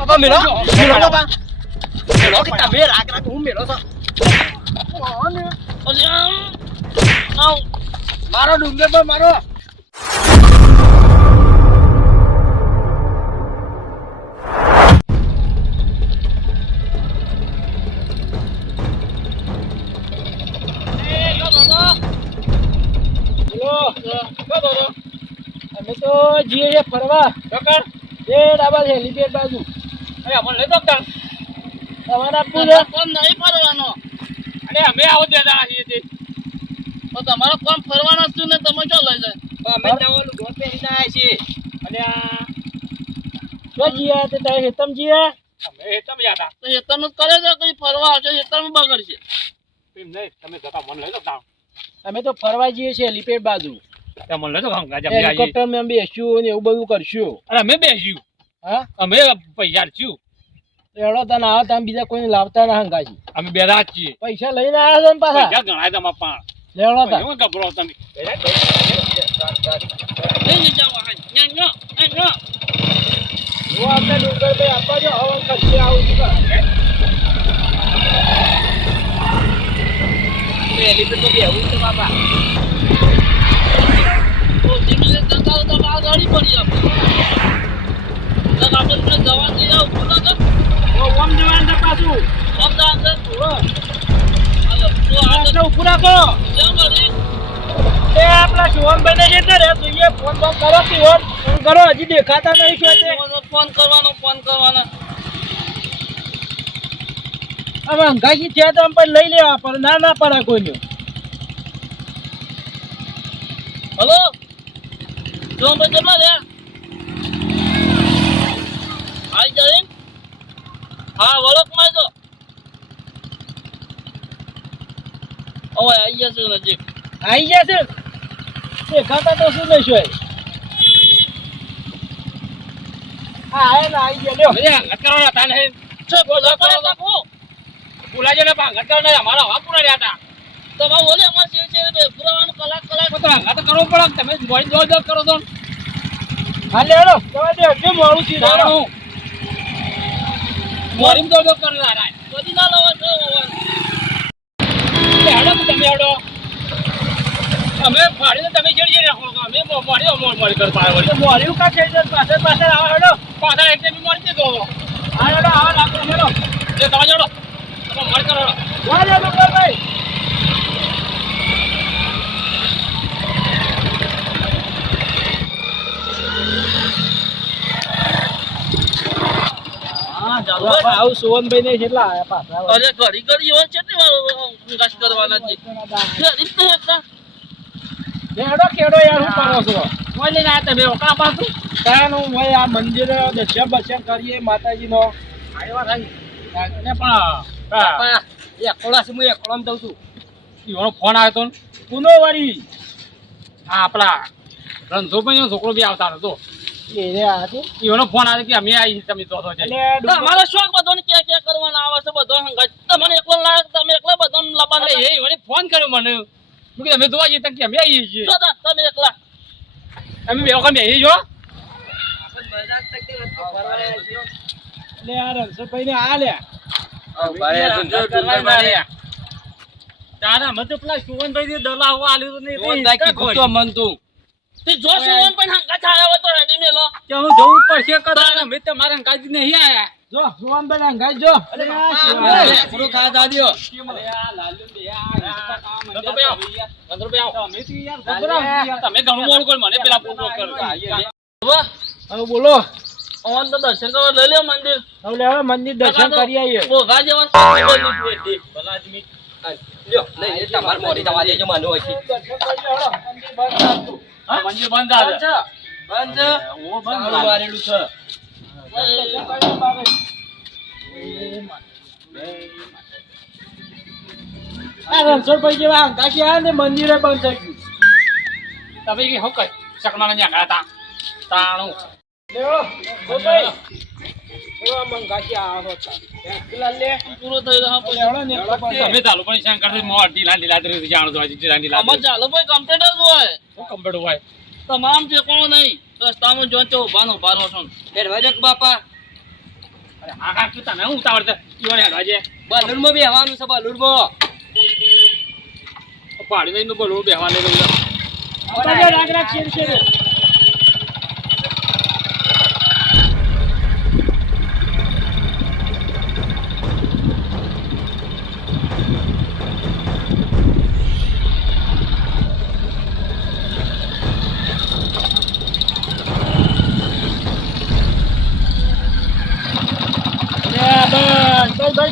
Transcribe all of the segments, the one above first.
બાપા મેલો બાપા મેલો કે તમે રાગ હું મેલો તો મારો ડુંગર પર મારો અમે તો જઈએ ફરવા એ ડાબા છે લીબેટ બાજુ અરે અમને લઈ દો તમારા પૂરા કોમ નહીં ફરવાનો અરે અમે આવો દેતા છીએ તે તો તમારો કોમ ફરવાનો છે ને તમે ચો લઈ જાય તો અમે નવલું ગોળ પહેરીને આવ્યા છીએ અને તો જીયા તે તારે હેતમ જીયા અમે હેતમ જાતા તો હેતમ જ કરે છે કઈ ફરવા આવશે હેતમ બગડશે એમ નહીં તમે જતા મને લઈ દો અમે તો ફરવા જઈએ છીએ લીપેટ બાજુ તમને લઈ દો હેલિકોપ્ટર માં બેસ્યું ને એવું બધું કરશું અરે અમે બેસ્યું હા અમે પૈસા છું એડો તને આવો તમે બીજા કોઈને લાવતા ના હંગાજી અમે બે રાત છીએ પૈસા લઈને આવ્યા છો ને પાછા પૈસા ગણાય તમારા પાંચ લેવડો તા હું ગભરો તમે લઈને જાવ ઓ આપણે ડુંગર ભાઈ આપવા જો હવન કરશે આવું છું એલિફન્ટ તો બેવું છે બાપા તો જીમીને જતા તો આ ગાડી પડી આપણે તો આપણે જવા દે આવ બોલા તો ઓમ જવાન દે પાછું ઓમ જવાન દે હાલો તો આ ઉપર રાખો જંગલી એ આપલા શોન બને છે ને રે તું એ ફોન કરો ફોન કરો હજી દેખાતા નહીં શું છે ફોન કરવાનો હવે અંગાજી છે તો પણ લઈ લેવા પર ના પડા કોઈનો હલો જો ભાઈ જમા રે આઈ જાય હા વળક માં જો ઓય આઈ જશે નજીક આઈ જશે દેખાતા તો શું લઈશું હા ના આઈ ગયો લ્યો લટકારો તાને છે બોલો કરો બોલાજો ને પા લટકારો ને અમારા હવા પૂરા રહ્યા હતા તો બા બોલે અમાર છે પુરાવાનું કલાક તો આ તો કરવો પડે તમે મોડી દોડ કરો તો હા લેડો તમે દે કે મોડું છે દાણો મોરી દોડ કરલા રાય બધી ના લાવો છો લે હડો તમે હડો અમે ફાડીને તમે જેડી રાખો અમે મોડી કરતા આવે મોડી કા છે પાસે આવો હડો પાછળ એટલે બી મોડી દો આ હડો આ રાખો હેડો એ તમે જડો તમે મોડી કરો વા લે ભાઈ આવું સોવનભાઈ ને કેટલા આયા પાછા અરે ઘડી હોય છે ને ઉંગાસ કરવાના છે ઘડી તો હતા કેડો યાર હું કરો છો કોઈ લઈને આયા તમે ઓકળા પાછું તાનું ભાઈ આ મંદિર દર્શન કરીએ માતાજી નો આવ્યા થાય ને પણ એકલા છે હું એકલામ દઉં છું ઈવાનો ફોન આવ્યો તો કુનો વાળી આ આપણા રણછોડભાઈ નો છોકરો બી આવતા હતો ઈવાનો ફોન આવે કે અમે આવી તમે તો અમારો શોખ બધો ને ક્યાં કરવાના આવે છે બધો તમને એકલો લાગે તમે એકલા બધો લાવવાના એ ફોન કર્યો મને અમે જોવા જઈએ કે અમે આવીએ છીએ તમે એકલા અમે બે વખત બેસી જો લે આ રણછોડભાઈ ને આ લે તારા મત પેલા સુવનભાઈ દલાવો આલ્યું નહીં મન તું જો સોવન પણ હંકા છાયા હોય તો રેડી મેલો કે હું જવું પડશે કદાચ મે તમારા હંકાજી નહીં આયા જો સોવન પણ હંકાઈ જો અરે પૂરો ખા દાદીઓ અરે આ લાલુ બે આ તમે તો યાર તમે ઘણું મોડ કોઈ મને પેલા પૂરો કરો હવે બોલો ઓન તો દર્શન કરવા લઈ લે મંદિર હવે લે મંદિર દર્શન કરી આવીએ ઓ ગા જેવા ભલા આદમી લ્યો લઈ તમાર મોડી દવા દેજો માનો હોય છે દર્શન કરી આવો મંદિર બંધ આવે બંધ ઓ બંધ વારેલું છે આ રણછોડભાઈ જેવા કાકી આ ને મંદિરે બંધ થઈ ગયું તમે કે હું કઈ શકમાના ન્યા હતા તાણું લેવો ગોભાઈ એવા મંગાશી આવો હતા પેલા લે પૂરો થઈ રહ્યો લેવડો ને તમે ચાલુ પણ શંકર થી મોર ઢીલા તરી જાણો તો ઢીલા અમાર ચાલો ભાઈ કમ્પ્લીટ જ હોય શું કમ્પ્લીટ હોય તમામ છે કોણ નહીં રસ્તામાં જો તો ઉભાનો છો બેઠવા જો બાપા અરે હા હા તું તને હું ઉતાવળ છે ઈવને હેડવા જે બલૂનમાં બેહવાનું છે બલૂનમાં. પાડી નહીં બોલું બેહવા લઈ લઉં રાગ રાગ શેર શેર.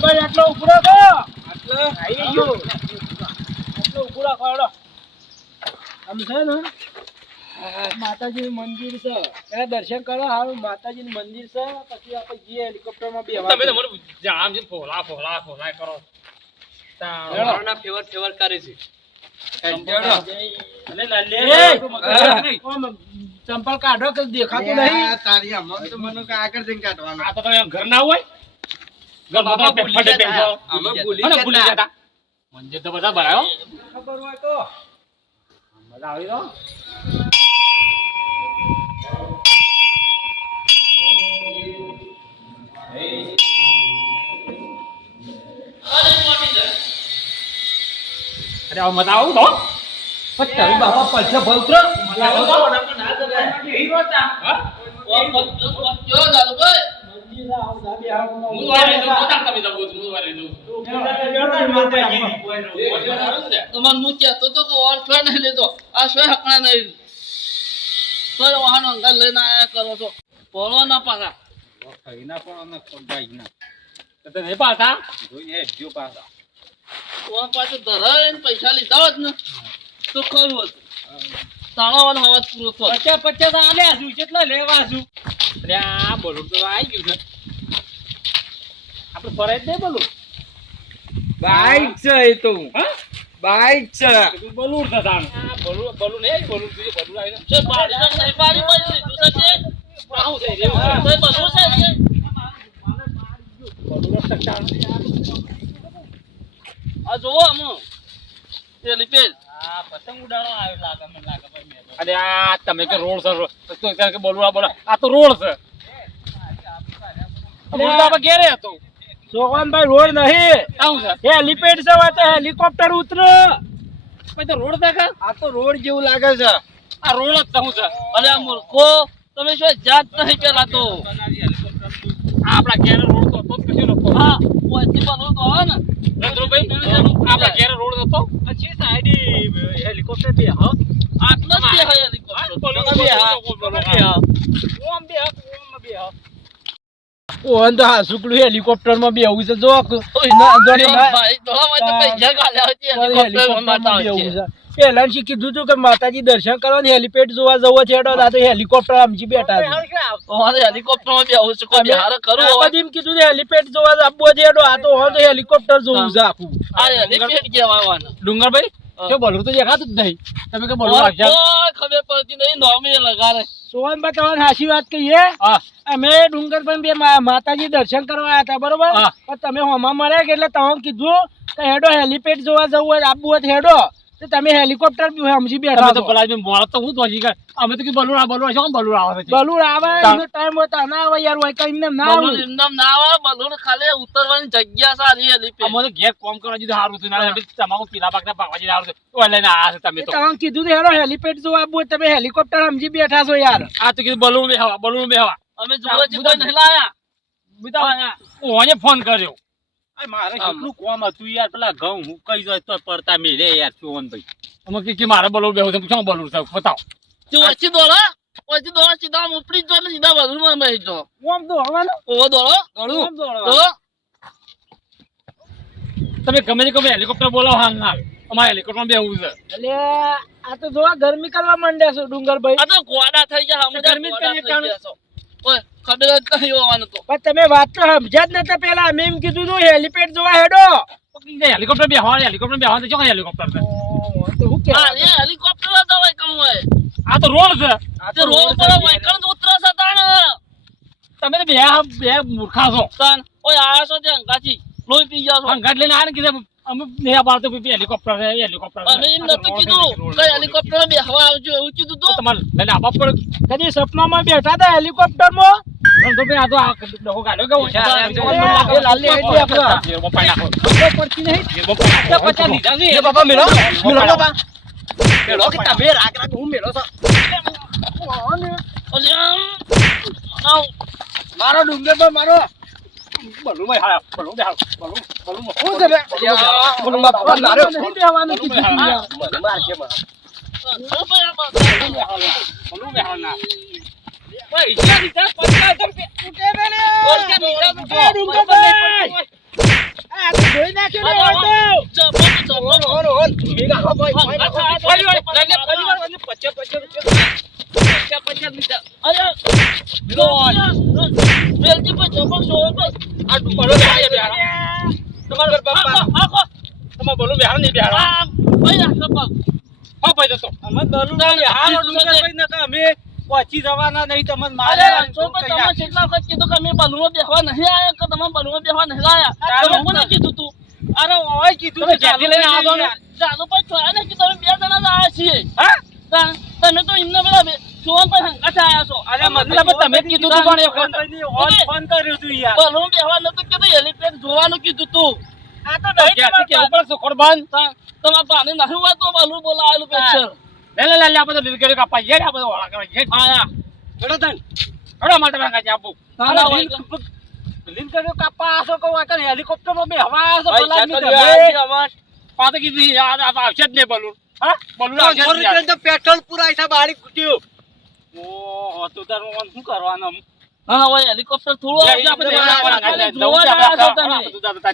ભાઈ આટલો ઉભરો તો આવી ગયો. આટલો ઉભરો ખાડો આમ છે ને માતાજીનું મંદિર છે એને દર્શન કરો હારું માતાજીનું મંદિર છે પછી આપણે જઈએ હેલિકોપ્ટરમાં બેહવા. તમે તો મને જામ છે ફોલા ફોલા ફોલા કરો તાળાના ફેવર ફેવર કરે છે. ચંપલ કાઢો કે દેખાતું નહીં તારી અમન તો મને કે આગળ જઈને કાઢવાનો. આ તો તમે ઘર ના હોય ઘર બાપા ફટે પેજો અમે ભૂલી ભૂલી જતા. જતા મંજે તો બધા ભરાયો ખબર હોય તો મજા આવી તો અરે આવ મજા આવું તો પણ તમે બાપા પૈસા ભવત્ર પૈસા લીધા હોત ને તો ખરું હતું. તાળાવાનો અવાજ પૂરો થયો. 50 આલ્યા છું કેટલા લેવા છું. અરે આ બોલું તો આવી ગયું છે આપણે ફરાય જ નહીં બોલું બાઈક છે એ તો હા બાઈક છે. બોલું છે તાણ આ બોલું બોલું નહીં બોલું તું બોલું આવી છે બારી તો નહીં બારી બારી લીધું છે તે. આવું થઈ રહ્યું તો એ બધું છે ને. બોલું ટકટાણ આ જોવો આમાં હેલિપેડ. આ પતંગ ઉડાડો આવ્યો લાગે મને લાગે ભાઈ મેં. અરે આ તમે કે રોડ છે તો કે બોલવા બોલા આ તો રોડ છે બોલું તો આપણે ઘેરે હતો સોગનભાઈ રોડ નહીં આવું છે હેલિપેડ છે વાત હેલિકોપ્ટર ઉતર. પછી તો રોડ દેખા આ તો રોડ જેવું લાગે છે. આ રોડ જ તો હું છે અરે આ મૂર્ખો તમે શું જાત નહીં પેલા તો. આપણા ઘેરે રોડ તો હતો જ કશું નતો હા ઓયથી બનવું તો આવે ને. રંદ્રુભાઈ આપણા ઘેરે રોડ હતો પછી સાઈડ હેલિકોપ્ટર બે હા આટલો જ બે હોય હેલિકોપ્ટર. ઓમ બે ઓમ બે ઓન તો હા શુક્લું હેલિકોપ્ટર માં બેવું છે જો ભાઈ દોડામાં તો પૈસા ગાલ્યા છે હેલિકોપ્ટર મારતા હોય છે. પેલા કીધું તું કે માતાજી દર્શન કરવા હેલિપેડ જોવા જવો છે તો હેલિકોપ્ટર આમજી બેઠા છે. અમારે હેલિકોપ્ટરમાં બેહવું છે કોઈ બિહાર કરું આ હોય. બધી એમ કીધું હેલિપેડ જોવા આપવો છે આ તો હવે તો હેલિકોપ્ટર જોવું છે આખું. આ હેલિપેડ કહેવાય. ડુંગરભાઈ કે બોલું તો દેખાતું જ નહીં તમે કે બોલું કોઈ રાખ્યા ખબર પડતી નહીં નોમી લગાડે. સોહનભાઈ તમારે હાચી વાત કહીએ હા અમે ડુંગર પર બે માતાજી દર્શન કરવા આવ્યા હતા બરોબર હા. પણ તમે હોમાં મળ્યા કે એટલે તમે કીધું કે હેડો હેલિપેડ જોવા જવું હોય આપવું હોય તો હેડો તો તમે હેલિકોપ્ટર સમજી બેઠા તમે તો છો. બોલા મોડા તો હું તો હજી કર અમે તો કે બોલું શું બોલું આવે છે બલૂન આવે એનો ટાઈમ હોય તો ના આવે યાર હોય કઈ એમને ના બલૂન આવે. એમનેમ ના આવે. બલૂન ખાલી ઉતરવાની જગ્યા સારી હેલિપેડ. અમારે ઘેર કોમ કરવા જીધું સારું હતું ના તમાકુ પીલા પાકના ભાગવા જીધું સારું હતું તો લઈને આયા છે તમે તો તમે કીધું તો હેડો હેલિપેડ જોવા આપવું હોય તમે હેલિકોપ્ટર સમજી બેઠા છો યાર. આ તો કીધું બલૂન બેહવા બલૂન બેહવા અમે જોવા જ કોઈ નહીં લાયા. ઓને ફોન કર્યો મારે કેટલું કોમ હતું યાર પેલા ઘઉં હું કઈ જાય તો પડતા મેલે યાર સોહનભાઈ. અમે કે મારે બલૂન બેહવું છે શું બલૂન છે બતાવો જો વચ્ચે દોડા સીધા આમ ઉપડી જ જો ને સીધા બલૂનમાં બેસી જો. ઓમ તો હવાનો ઓવો દોડો ઓમ દોડવા. તો તમે ગમે તે ગમે હેલિકોપ્ટર બોલાવો હાલ ના અમારે હેલિકોપ્ટરમાં બેહવું છે એટલે આ તો જોવા ગરમી કરવા માંડે છે ડુંગરભાઈ. આ તો ગોડા થઈ ગયા હમણાં ગરમી જ ગોડા કરી થઈ ગયા છો. ઓય ખબર જ નહીં હોવાનું તો. પણ તમે વાત તો સમજ્યા જ નતા પેલા અમે એમ કીધું તું હેલિપેડ જોવા હેડો. હેલિકોપ્ટર બેહવા તો શું હેલિકોપ્ટર છે તો હું કે હા એ હેલિકોપ્ટર જ હોય કમ હોય. આ તો રોડ છે તે રોડ પર વાયકણ ઉતરો છે તાણ. તમે તો બે મૂર્ખા છો તાણ ઓય આયા છો તે અંગાથી લોહી પી જાવ છો. અંગાટ લઈને આને કીધું અમે નહીં બાર તો હેલિકોપ્ટર છે હેલિકોપ્ટર અમે એમ નતું કીધું કે હેલિકોપ્ટર બેહવા આવજો એવું કીધું તો. તમારે લઈને આવવા પડે કદી સપનામાં બેઠા હતા હેલિકોપ્ટરમાં તો ભાઈ આ તો આ ડોકો ગાડ્યો કેવો છે? એ લાલી આઈડી આપણા. એ બપાઈ નાખો. ખબર પડતી નહીં. એ બપાઈ નાખો. 50 લીધા છે. એ બાપા મેલો મેલો બાપા મેલો કે તમે રાગ રાગ હું મેલો છો મારો ડુંગર પર મારો બલું ભાઈ હાલ. બલું બે હાલ. બલું હું છે બે બોલું બાપા મારો નહીં દેવાનું કીધું હા. મને મારશે માં બલું બે હાલ ના. ભાઈ ઈચ્છા દીધા 50 રૂપિયા. ઉઠે બેલે એ ડુંગર ભાઈ આ તો જોઈ નાખ્યો ને ઓર તો ઓર ઓર ભેગા હો ભાઈ ફરી વાર 50 આ તું બલો બે હાલ બે હાલ. તમારો બાપા તમાર બલું બે હાલ નહીં બે હાલ. હા ભાઈ જતો. અમે દલું હાલો ડુંગર ભાઈ નકા અમે પહોંચી જવાના નહીં તમને મારે અરે ઓય કીધું તમે ક્યાંથી લઈને આવો ને? તમે તો એમને પેલા સોન પર હંગાથે આયા છો. અરે મતલબ તમે કીધું તું પણ એક વખત. ફોન કર્યો તું યાર બલૂન બેહવા નતું કીધું, હેલિપેડ જોવાનું કીધું તું. આ તો ક્યાંથી કેવું પડશે ખોડબાન? તમારા પાને નહીં હોય તો બલૂન બોલાવેલું પેક્ચર લે આ બધો લીલ કર્યો કાપા યાર આ બધો વાળા કરવા યાર. આયા. ચડો તન ઘણા માટે માંગા છે આપું. તારા હોય કે? લીન કર્યો કાપા આસો કો વાકર હેલિકોપ્ટર માં બે હવા આસો ભાઈ, પલાદ ની ચાલો તમે યાર, પાતો કીધી આ આવશે જ નહીં બલુન. હા બલુન આવશે જ નહીં. તો પેટ્રોલ પુરાય છે બાળી કુટ્યું ઓહો તું તાર મન શું કરવાનું હા હોય હેલિકોપ્ટર થોડું આવશે આપણે આપણે જોવા જ આવ્યા છો તમે.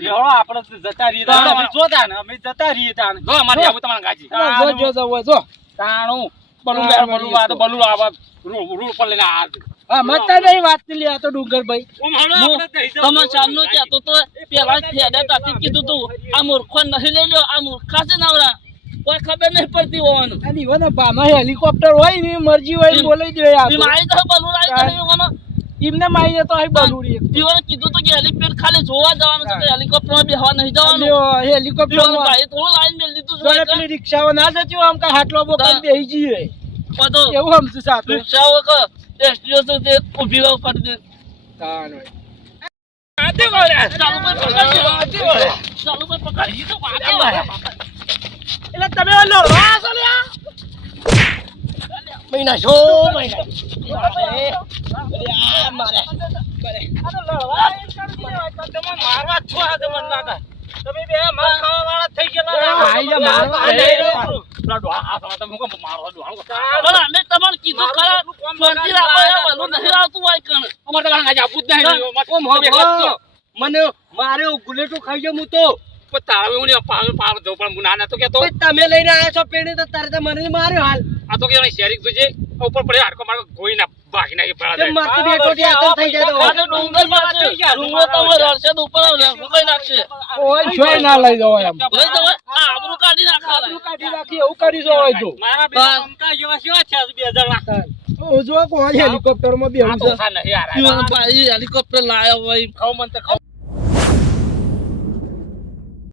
લેવડો આપણે તો જતા રહીએ તાણ. અમે જોતા ને અમે જતા રહીએ તાણ જો અમારે આવું તમારા ગાજી. જો જો તાણું બલુન બે બલુન આ તો બલુન આવા રૂળ પર લઈને આ. હા મતતા નહીં વાત લે આ તો ડુંગર ભાઈ તમે સામનો કહેતો તો પેલા ફેડે તાથી કીધું તું આ મૂર્ખો નહીં લઈ લ્યો, આ મૂર્ખા છે નવરા, કોઈ ખબર નહીં પડતી હોવાનું. અને ઈવન બામાં હેલિકોપ્ટર હોય ને મરજી હોય ને બોલાઈ દે યાર ઈ મારી તો બલૂન આવી તો નહીં હોવાનો. એમને મારી જતો હોય બલુડી પીવાને કીધું તો કે હેલિપેડ ખાલી જોવા જવાનું છે, હેલિકોપ્ટરમાં બેહવા નહીં જવાનું. હેલિકોપ્ટર પીવાનું ભાઈ થોડું લાઈન મેળ દીધું છે પેલી રિક્ષાઓ ના જતી આમ કા હાટલો બોકન બેહી જઈએ બધો એવું સમજુ સાથે રિક્ષાઓ કે એસટીઓ છે તે ઊભી રહો કરી દે. તાણ હોય આતે વાળે ચાલુ પર પકડ, ચાલુ પર પકડ. ઈ તો વાગે વાળા. એટલે તમે લડવા આસો ને આ મહિના છો મહિના આ મારે આ તો લડવા તમે મારવા છો આ તમને નાકા તમે બે માર ખાવા વાળા થઈ ગયેલા આઈ જા મારવા પણ અમે તમને કીધું ખરા શાંતિ રાખો યાર, બલૂન નહીં આવતું હોય કણ. અમારે તમારા ગાજી આપવું જ નહીં. મને મારે ગુલેટો ખાઈ ગયો હું તો પણ તારે એવું નહીં પાવ દો પણ હું ના નતો કેતો. તમે લઈને આયા છો પેણી તો તારે તો મને માર્યો હાલ આ તો કે શેરી તુજે ઉપર પડે હાડકો મારકો ગોઈ ના ભાગી નાખી પડા દે. મારતી બે ટોટી આતર થઈ જાય તો આ તો ડુંગર માં છે, ડુંગર તમારે હર્ષદ ઉપર ભૂકાઈ નાખશે. ઓય જોઈ ના લઈ જવાય એમ લઈ જવાય? આ આબરૂ કાઢી નાખા. કાઢી રાખી એવું કરી જવાય તો મારા બે અમકા જેવા સેવા છે 2000 ના. જો કોણ હેલિકોપ્ટર માં બેહું આ છે તો ખા નહીં યાર. પીવાનું ભાઈ હેલિકોપ્ટર લાયો હોય. ખાવ મન તો ખાવ.